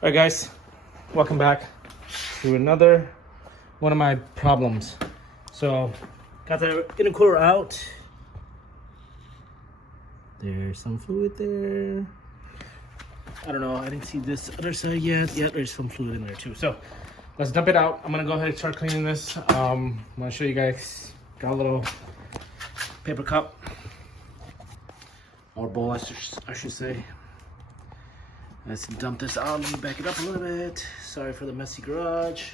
Alright guys, welcome back to another one of my problems. So, got the intercooler out. There's some fluid there. I don't know, I didn't see this other side yet. Yeah, there's some fluid in there too. So, let's dump it out. I'm gonna go ahead and start cleaning this. I'm gonna show you guys. Got a little paper cup. Or bowl, I should say. Let's dump this out. Let me back it up a little bit. Sorry for the messy garage.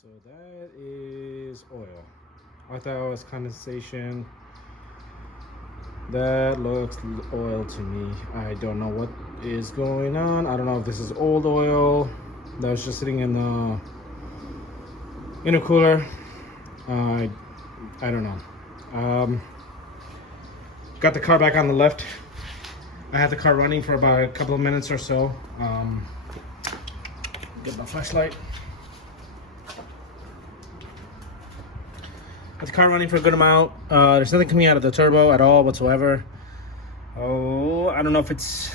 So that is oil. I thought it was condensation. That looks oil to me. I don't know what is going on. I don't know if this is old oil that was just sitting in the intercooler. I don't know. Got the car back on the left. I had the car running for about a couple of minutes or so. Get my flashlight. Got the car running for a good amount. There's nothing coming out of the turbo at all whatsoever. Oh, I don't know if it's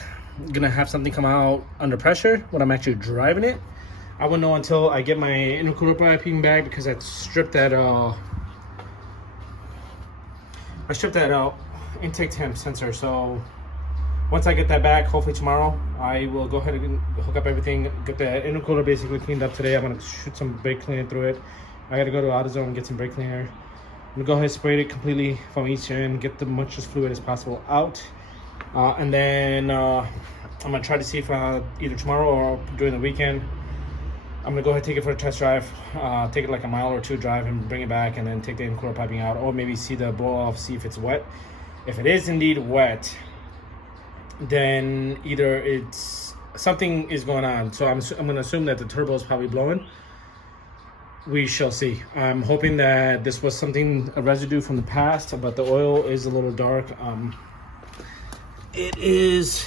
gonna have something come out under pressure when I'm actually driving it. I wouldn't know until I get my intercooler piping bag, because I stripped that intake temp sensor. So once I get that back, hopefully tomorrow, I will go ahead and hook up everything, get the intercooler basically cleaned up today. I'm gonna shoot some brake cleaner through it. I gotta go to AutoZone and get some brake cleaner. I'm gonna go ahead and spray it completely from each end, get the much fluid as possible out. And then I'm gonna try to see if either tomorrow or during the weekend, I'm gonna go ahead and take it for a test drive, take it like a mile or two drive and bring it back, and then take the intercooler piping out, or maybe see the blow off, see if it's wet. If it is indeed wet, then either it's something is going on. So I'm gonna assume that the turbo is probably blowing. We shall see. I'm hoping that this was a residue from the past, but the oil is a little dark. It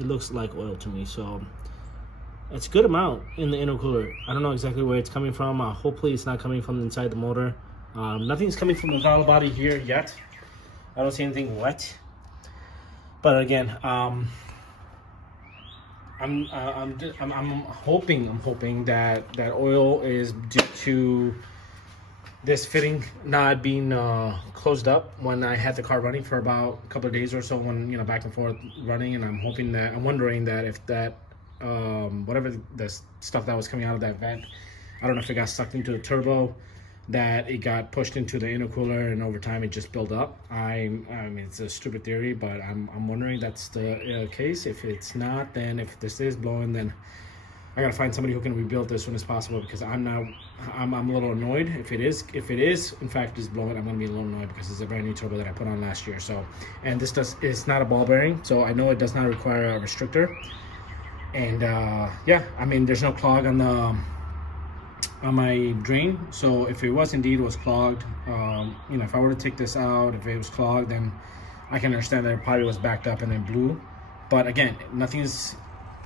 looks like oil to me, so it's a good amount in the intercooler. I don't know exactly where it's coming from. Hopefully it's not coming from inside the motor. Nothing's coming from the throttle body here yet. I don't see anything wet. But again, I'm hoping that oil is due to this fitting not being closed up when I had the car running for about a couple of days or so, when back and forth running. And I'm wondering that if that whatever the stuff that was coming out of that vent, I don't know if it got sucked into the turbo, that it got pushed into the intercooler, and over time it just built up. I mean, it's a stupid theory, but I'm wondering that's the case. If it's not, then if this is blowing, then I gotta find somebody who can rebuild this as soon as possible, because I'm a little annoyed. If it is in fact is blowing, I'm gonna be a little annoyed, because it's a brand new turbo that I put on last year. So, and it's not a ball bearing, so I know it does not require a restrictor. And yeah, I mean, there's no clog on my drain. So if it was clogged, if I were to take this out, if it was clogged, then I can understand that it probably was backed up and then blew. But again, nothing's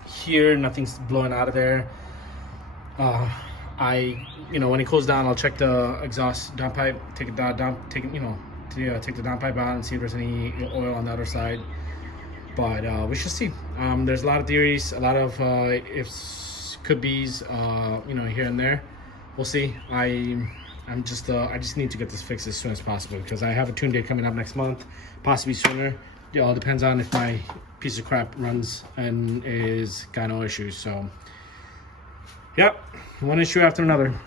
here, nothing's blowing out of there. When it cools down, I'll check the exhaust downpipe, take the downpipe out and see if there's any oil on the other side. But we should see. There's a lot of theories, a lot of ifs, could be's, here and there. We'll see. I just need to get this fixed as soon as possible, because I have a tune date coming up next month, possibly sooner. It all depends on if my piece of crap runs and is got no issues. So, yep, one issue after another.